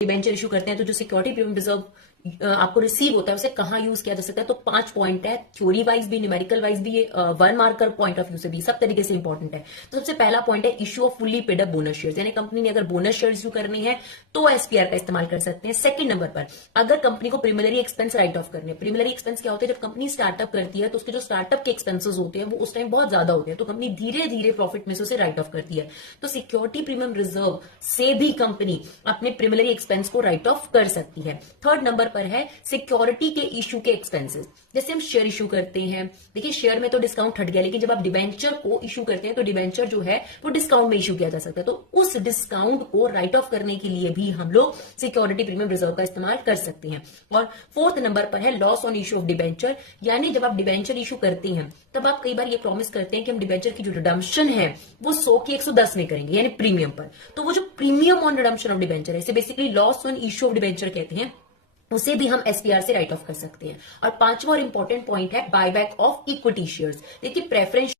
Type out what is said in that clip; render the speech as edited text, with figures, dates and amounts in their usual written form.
Debenture issue करते हैं तो जो सिक्योरिटी प्रीमियम रिजर्व आपको रिसीव होता है उसे कहाँ यूज किया जा सकता है, तो 5 पॉइंट है, थ्योरी वाइज भी, न्यूमेरिकल वाइज भी, 1 मार्कर पॉइंट ऑफ व्यू से भी, सब तरीके से इंपॉर्टेंट है। तो सबसे पहला पॉइंट है issue off fully paid up bonus shares, यानी कंपनी ने अगर बोनस शेयर इशू करने हैं तो एसपीआर का इस्तेमाल कर सकते हैं। सेकंड नंबर पर अगर कंपनी को प्रीमिलरी एक्सपेंस राइट ऑफ करने, प्रीमिलरी एक्सपेंस क्या होते हैं, जब कंपनी स्टार्टअप करती है तो उसके जो स्टार्टअप के एक्सपेंसेस होते हैं वो उस टाइम बहुत ज्यादा होते हैं, तो कंपनी धीरे धीरे प्रॉफिट में से उसे राइट ऑफ करती है, तो सिक्योरिटी प्रीमियम रिजर्व से भी कंपनी अपने प्रीमिलरी एक्सपेंस को राइट ऑफ कर सकती है। थर्ड नंबर पर है सिक्योरिटी के इशू के एक्सपेंसेस, जैसे हम शेयर इशू करते हैं, देखिए शेयर में तो डिस्काउंट हट गया, लेकिन जब आप डिबेंचर को इशू करते हैं तो डिबेंचर जो है वो डिस्काउंट में इशू किया जा सकता है, तो उस डिस्काउंट को राइट ऑफ करने के लिए भी हम लोग सिक्योरिटी प्रीमियम रिजर्व का इस्तेमाल कर सकते हैं। और फोर्थ नंबर पर है loss on issue of debenture, यानी जब आप डिबेंचर इशू करते हैं तब आप कई बार ये प्रॉमिस करते हैं कि हम डिबेंचर की जो रिडम्पशन है वो 100 की 110 में करेंगे, यानी प्रीमियम पर, तो वो जो premium on redemption of debenture है, इसे basically loss on issue of debenture कहते हैं, उसे भी हम एसपीआर से राइट ऑफ कर सकते हैं। और पांचवा और इंपॉर्टेंट पॉइंट है बायबैक ऑफ इक्विटी शेयर्स। देखिए प्रेफरेंस